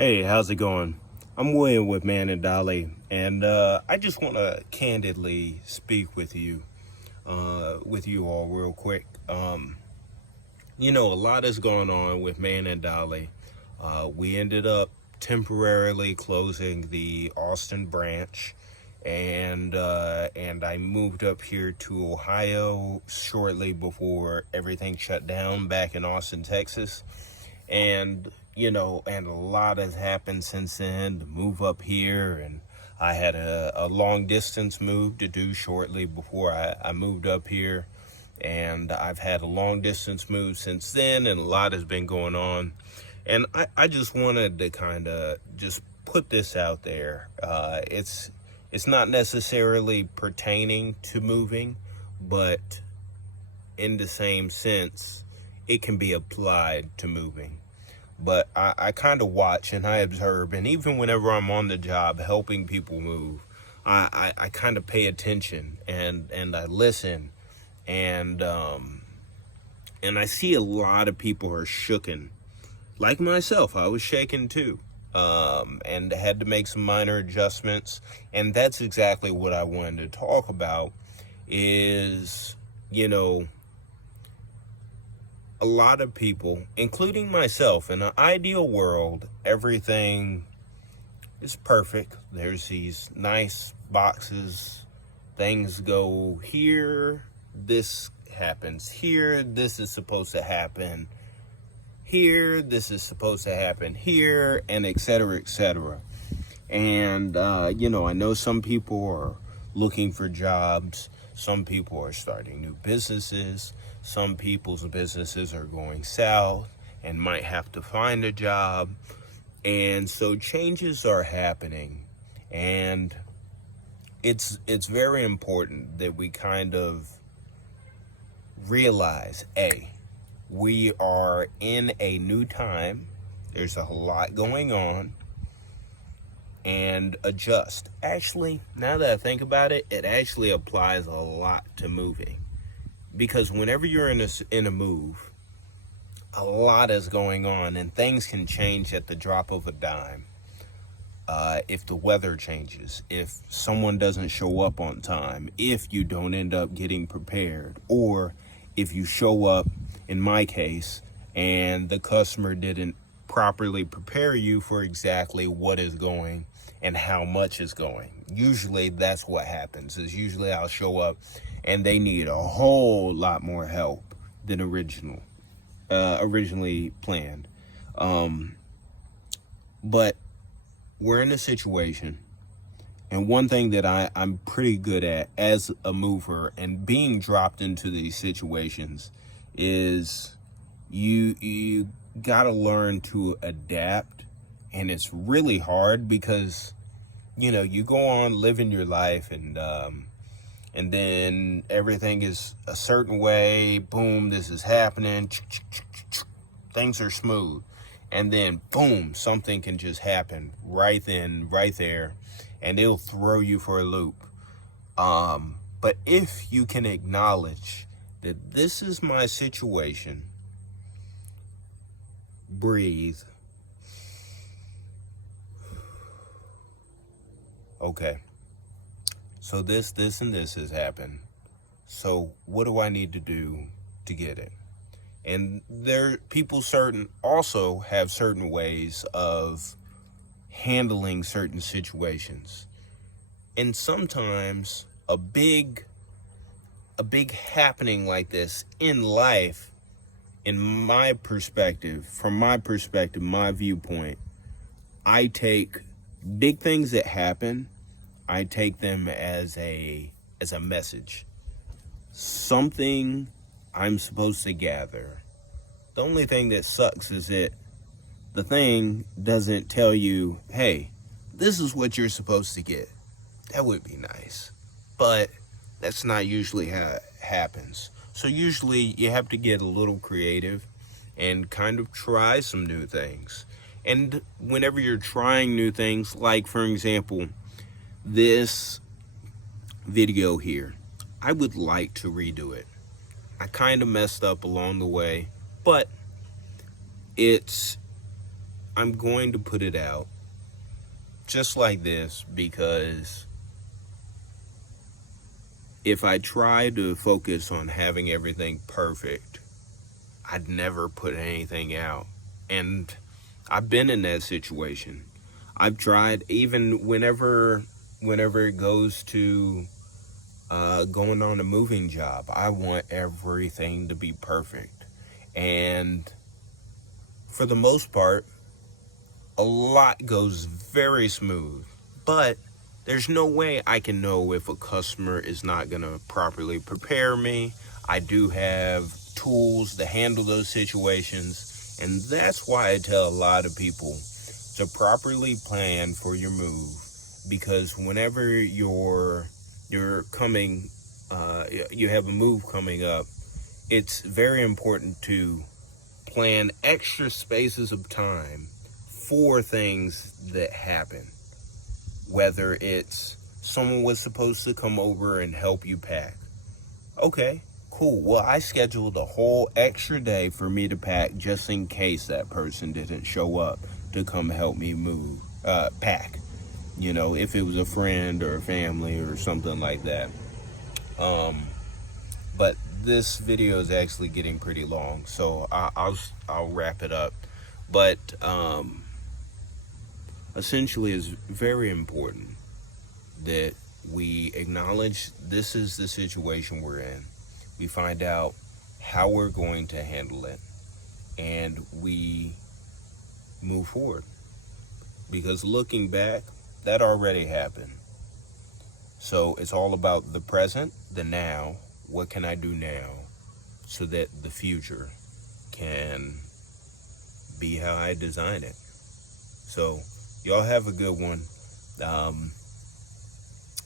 Hey, how's it going? I'm William with Man and Dolly, and I just want to candidly speak with you all real quick. A lot is going on with Man and Dolly. We ended up temporarily closing the Austin branch, and I moved up here to Ohio shortly before everything shut down back in Austin, Texas. And a lot has happened since then to move up here. And I had a long distance move to do shortly before I moved up here. And I've had a long distance move since then, and a lot has been going on. And I just wanted to kind of just put this out there. It's not necessarily pertaining to moving, but in the same sense, it can be applied to moving. But I kind of watch and I observe, and even whenever I'm on the job helping people move, I kind of pay attention and I listen, and and I see a lot of people are shooken, like myself. I was shaken too, and had to make some minor adjustments, and that's exactly what I wanted to talk about. Is a lot of people, including myself, in an ideal world, everything is perfect. There's these nice boxes. Things go here. This happens here. This is supposed to happen here. This is supposed to happen here, and et cetera, et cetera. And, I know some people are looking for jobs. Some people are starting new businesses. Some people's businesses are going south and might have to find a job. And so changes are happening. And it's very important that we kind of realize, we are in a new time. There's a lot going on. And adjust. Actually, now that I think about it, it actually applies a lot to moving. Because whenever you're in a move, a lot is going on, and things can change at the drop of a dime. If the weather changes, if someone doesn't show up on time, if you don't end up getting prepared, or if you show up, in my case, and the customer didn't properly prepare you for exactly what is going and how much is going. Usually that's what happens. Is usually I'll show up and they need a whole lot more help than originally planned. But we're in a situation, and one thing that I'm pretty good at as a mover and being dropped into these situations is you gotta learn to adapt. And it's really hard because you go on living your life, and then everything is a certain way. Boom, this is happening. Things are smooth, and then boom, something can just happen right then, right there, and it'll throw you for a loop. But if you can acknowledge that this is my situation, breathe. Okay, so this, and this has happened. So what do I need to do to get it? And people also have certain ways of handling certain situations. And sometimes a big happening like this in life, from my perspective, my viewpoint, I take big things that happen, I take them as a message, something I'm supposed to gather. The only thing that sucks is that the thing doesn't tell you, hey, this is what you're supposed to get. That would be nice, but that's not usually how it happens. So usually you have to get a little creative and kind of try some new things. And whenever you're trying new things, like for example, this video here, I would like to redo it. I kind of messed up along the way, but it's I'm going to put it out just like this, because if I try to focus on having everything perfect, I'd never put anything out. And I've been in that situation. I've tried, even whenever it goes to going on a moving job, I want everything to be perfect. And for the most part, a lot goes very smooth. But there's no way I can know if a customer is not going to properly prepare me. I do have tools to handle those situations. And that's why I tell a lot of people to properly plan for your move. Because whenever you're coming, you have a move coming up, it's very important to plan extra spaces of time for things that happen. Whether it's someone was supposed to come over and help you pack. Okay, cool. Well, I scheduled a whole extra day for me to pack just in case that person didn't show up to come help me pack. You know, if it was a friend or a family or something like that. But this video is actually getting pretty long, so I'll wrap it up. But essentially, it's very important that we acknowledge this is the situation we're in. We find out how we're going to handle it, and we move forward. Because looking back, that already happened. So it's all about the present, the now. What can I do now so that the future can be how I design it? So y'all have a good one.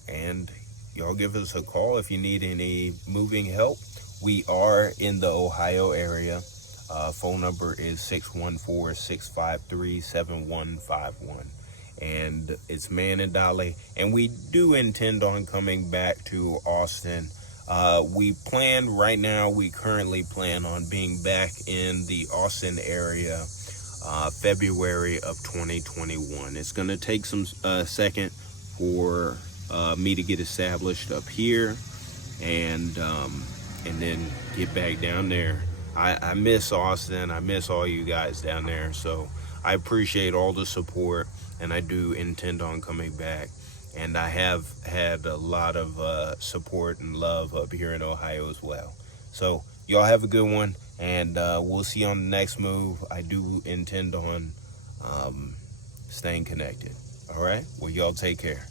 And y'all give us a call if you need any moving help. We are in the Ohio area. Phone number is 614-653-7151. And it's Man and Dolly. And we do intend on coming back to Austin. We currently plan on being back in the Austin area February of 2021. It's going to take some second for me to get established up here, and then get back down there. I miss Austin. I miss all you guys down there. So I appreciate all the support, and I do intend on coming back. And I have had a lot of support and love up here in Ohio as well. So y'all have a good one, and we'll see you on the next move. I do intend on staying connected. All right? Well, y'all take care.